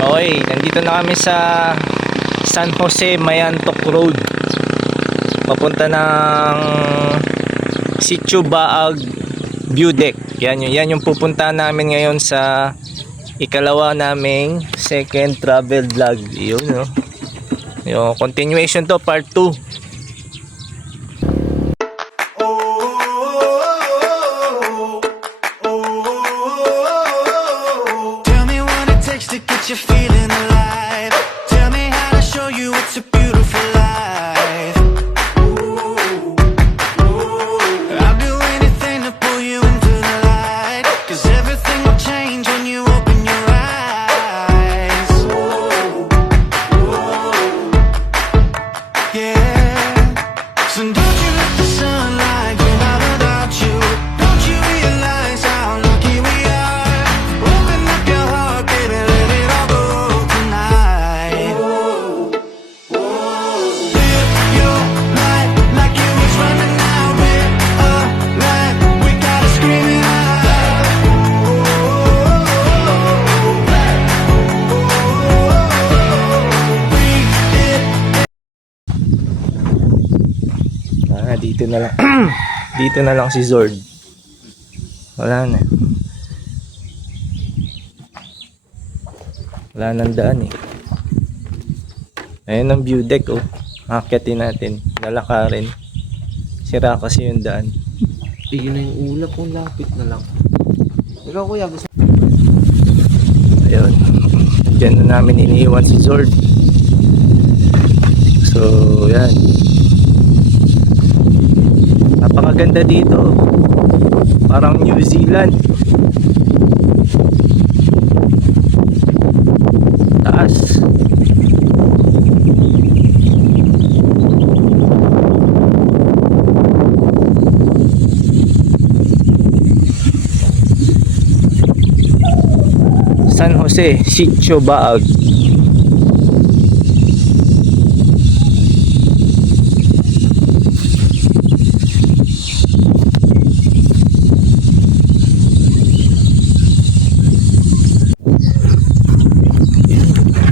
Okay, nandito na kami sa San Jose Mayantok Road. Papunta ng Sitio Baag View Deck. Yan yung pupunta namin ngayon sa ikalawa naming second travel vlog. Yun, no? Yung continuation to, part 2. You're feeling alive. Tell me how to show you it's a beautiful life. I'll do anything to pull you into the light, 'cause everything will change when you open your eyes. Yeah. So don't you let the sunlight get out without you. Don't you realize how lucky we are? Open up your heart, baby, let it all go tonight. Live your life like it was running out. We're alive, we gotta scream it out. Dito na lang. Dito na lang si Zord. Wala na. Wala nang daan eh. Ayun ang view deck, oh. Akyatin natin. Lalakarin. Sira kasi yung daan. Yun na yung ulap, kung lapit na lang. Ikaw kuya, gusto Ayun. Diyan na namin iniiwan si Zord. So, yan. Napakaganda dito. Parang New Zealand. Taas. San Jose, Sitio Baag.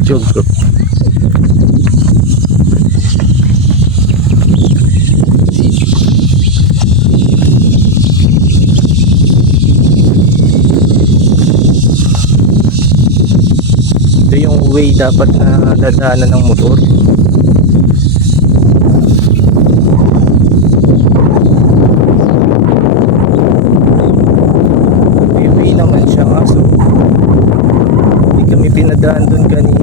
Jog bro. Ito yung way dapat na dadaanan ng motor. May way naman siya, kaso hindi kami pinadaan dun kanina.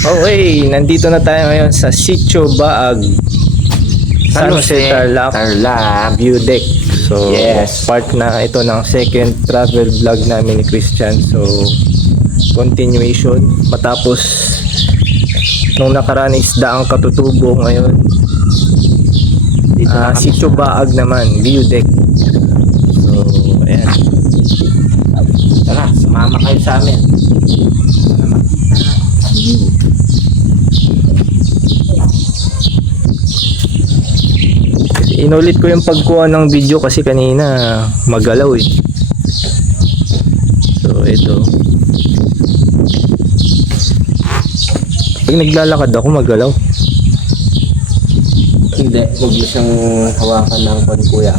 Okay, nandito na tayo ngayon sa Sitio Baag, San Jose Tarlac View Deck. So, Yes. part na ito ng second travel vlog namin ni Christian. So, continuation. Matapos nung nakaraan is Daang Katutubo, ngayon Sitio Baag naman, View Deck. So, ayan. Tara, sumama kayo sa amin. Inulit ko yung pagkuha ng video kasi kanina magalaw eh. So ito. Pag naglalakad ako magalaw. Hindi, huwag mo siyang hawakan ng pan kuya.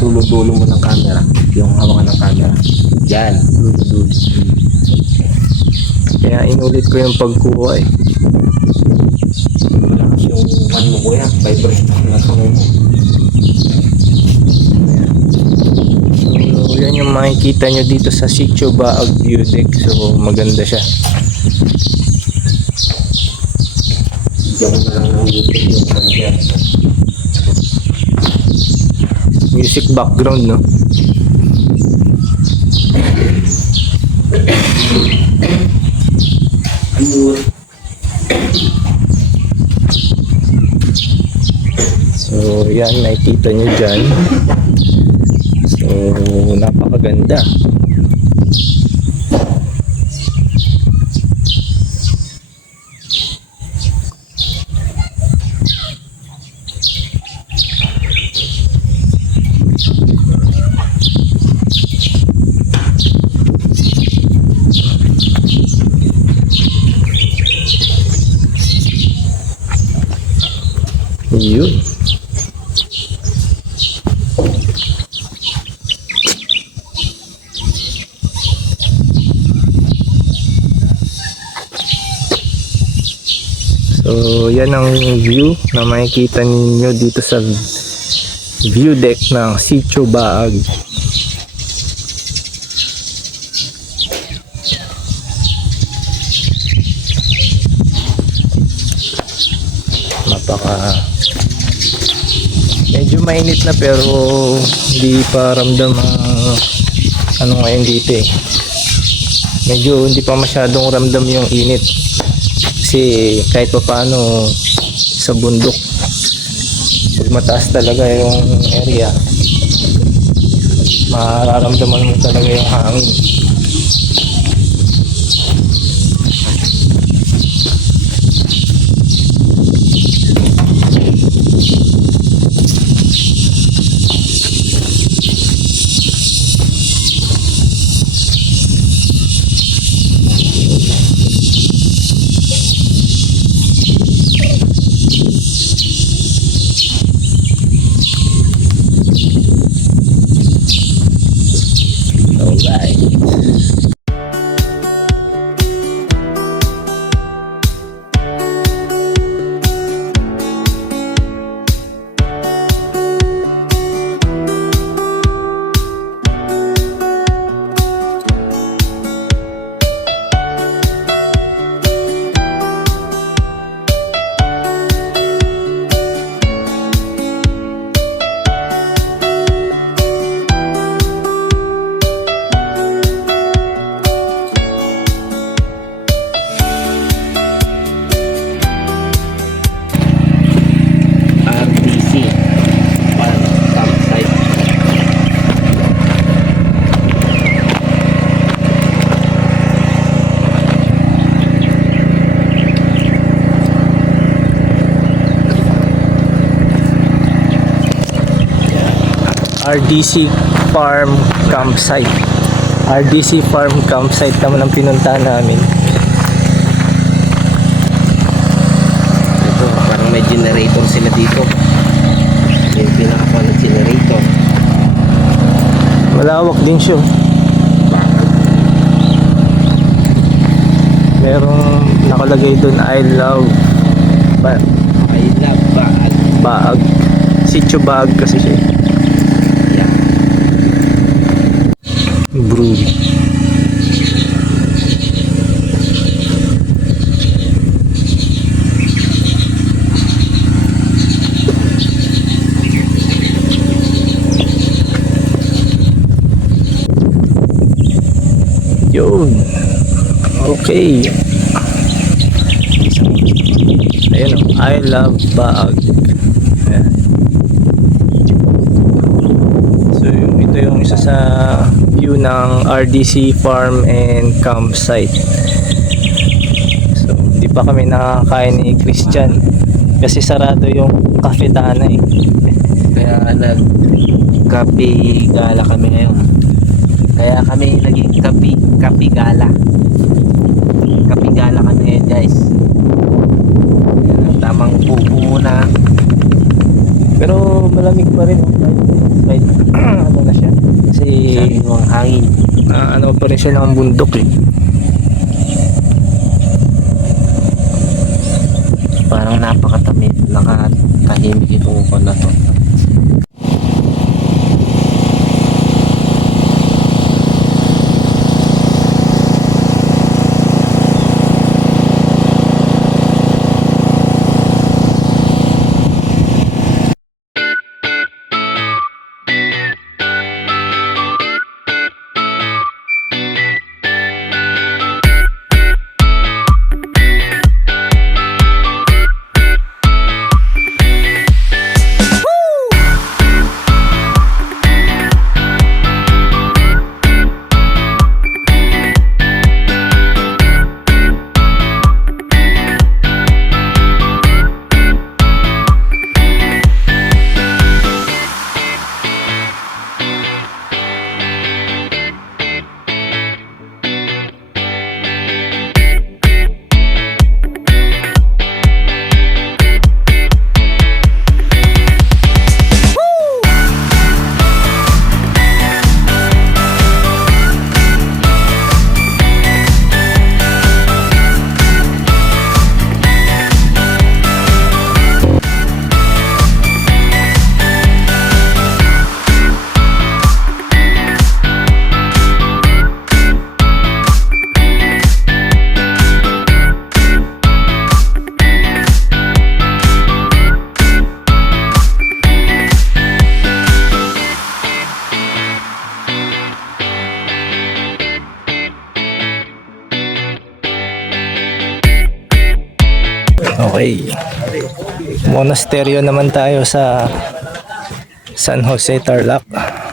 Dulo-dulo mo ng camera. Yung hawakan ng camera. Yan. Dulo-dulo. Kaya inulit ko yung pagkuha eh. Malakas yung pan mo kuya. Vibrate na sa mo. So yan yung makikita nyo dito sa Sitio Baag View Deck. So maganda siya. Yung ng YouTube yung kanya. Music background, no? So yan, nakikita nyo dyan. So napakaganda. Yun. So, yan ang view na makikita ninyo dito sa view deck ng Sitio Baag. Medyo mainit na pero hindi pa ramdam ano ngayon dito eh. Medyo hindi pa masyadong ramdam yung init. Kasi kahit pa paano sa bundok, pag mataas talaga yung area, mararamdaman mo talaga yung hangin. RDC Farm Campsite. RDC Farm Campsite naman ang pinuntahan namin. Ito, parang may generator sila dito. May pinakakuha ng generator. Malawak din siya. Merong nakalagay doon, I love Baag. Baag. Sitio Baag kasi siya. Yeah. Brew. Yun. Okay. Ayun o. I love Baag. Ayan. So ito yung isa sa view ng RDC Farm and Campsite. So hindi pa kami nakakain ni Christian kasi sarado yung kafetana eh. Kaya nag-kape gala kami ngayon. Kaya kami naging kape gala. Kape gala kami ngayon, guys. Kaya tamang pupo muna. Pero malamig pa rin kahit ano na siya kasi Sabi mo ang hangin. ano pa rin siya ng bundok eh. Parang nakatahimik itong ukon na to. Okay. Monasteryo naman tayo sa San Jose, Tarlac.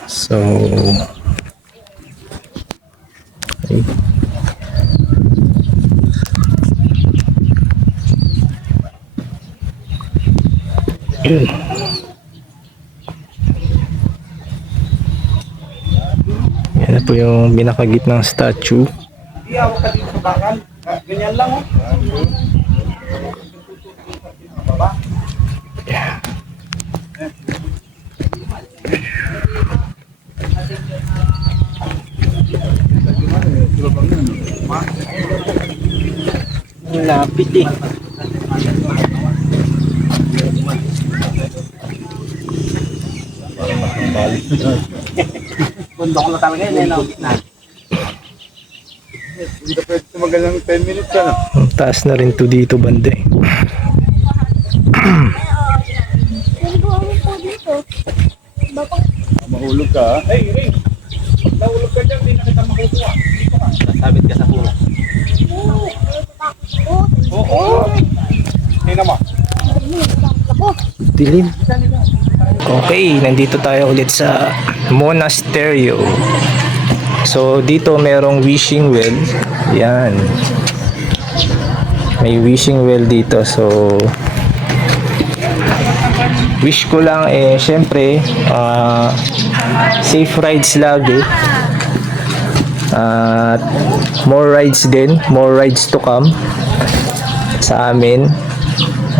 So, okay. Yun. Yan na po yung binakagitnang statue. Yeah. Lapit eh. Bundok na talaga yun, no? Hindi ka pwede tumagal ng 10 minutes, ano? Ang taas na rin to dito banda eh. Mahulog ka, ha? Hey, Ray! Pag nahulog ka dyan, hindi na kita makukuha. Dito ka. Nasabit ka sa puno. Oo! Tingnan mo. Dilim. Okay, nandito tayo ulit sa Monasteryo. So dito merong wishing well. Yan. May wishing well dito. So wish ko lang syempre safe rides lagi. At more rides din, more rides to come sa amin.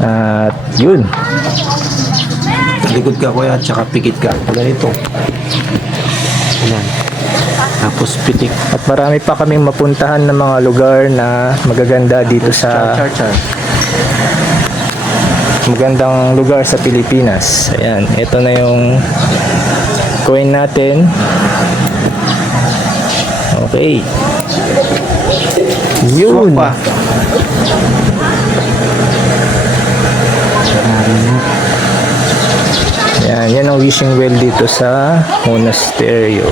At yun. Likod ka kuya, tsaka pikit ka. Ganito. Ayan. Tapos pitik. At marami pa kaming mapuntahan ng mga lugar na magaganda dito sa Char. magandang lugar sa Pilipinas. Ayan, ito na yung coin natin. Okay. Yun. Swak pa. Ayan, yan ang wishing well dito sa Monasteryo.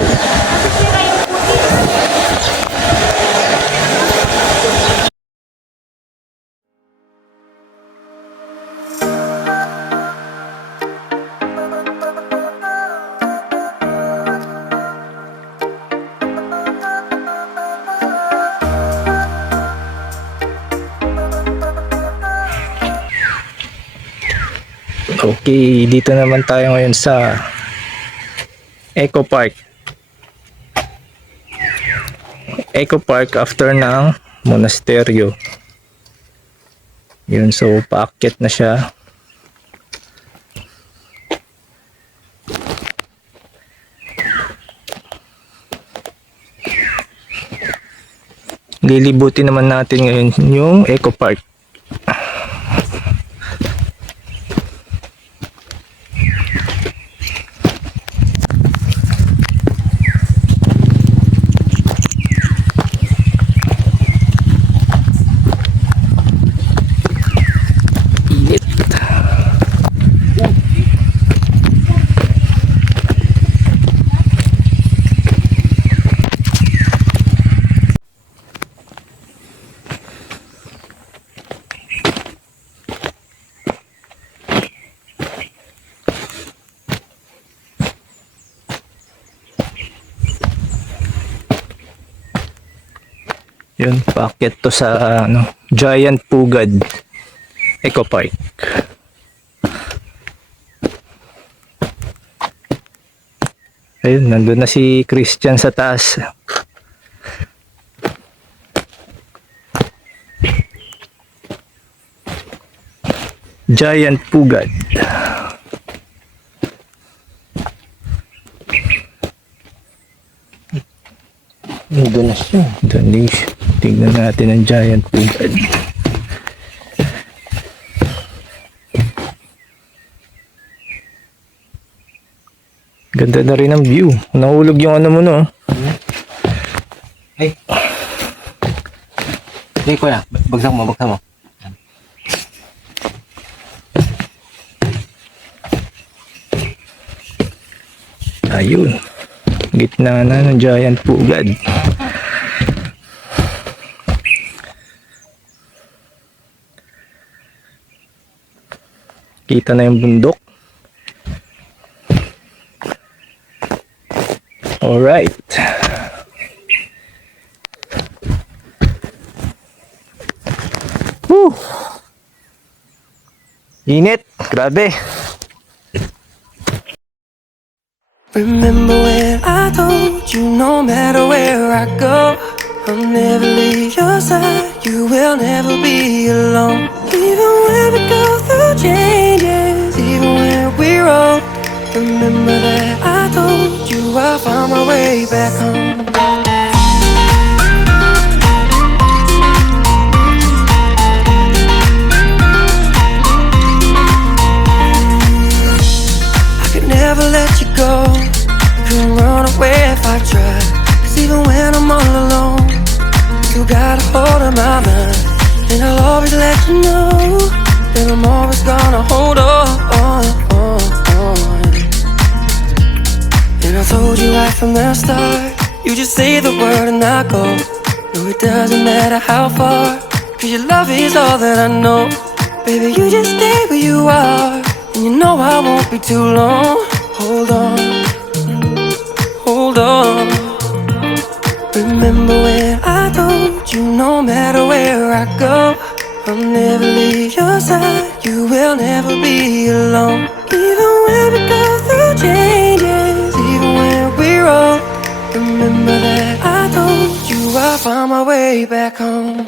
Okay, dito naman tayo ngayon sa Eco Park. Eco Park after ng Monasteryo. Yun, so paakyat na siya. Lilibutin naman natin ngayon yung Eco Park. Yun, paakyat to sa Giant Pugad Eco Park. Ayun, nandun na si Christian sa taas. Giant Pugad. Doon na siya. Doon tignan natin ang Giant Pugad. Ganda na rin ang view. Nahulog yung ano mo, no? Hey. Hey kuya, bagsak mo. Ayun. Gitna na ng Giant Pugad. Kita na yung bundok. Alright. Woo! Init. Grabe. Remember when I told you no matter where I go, I'll never leave your side, you will never be alone. Even when we go through changes, even when we're old, remember that I told you I'll find my way back home. I could never let you go, couldn't run away if I tried. Cause even when I'm all alone, you got a hold of my mind. And I'll always let you know that I'm always gonna hold on. And I told you right from the start, you just say the word and I go. No, it doesn't matter how far, cause your love is all that I know. Baby, you just stay where you are, and you know I won't be too long. Hold on, hold on. Remember when I told you no matter where I go, I'll never leave your side, you will never be alone. Even when we go through changes, even when we're old, remember that I told you I'll find my way back home.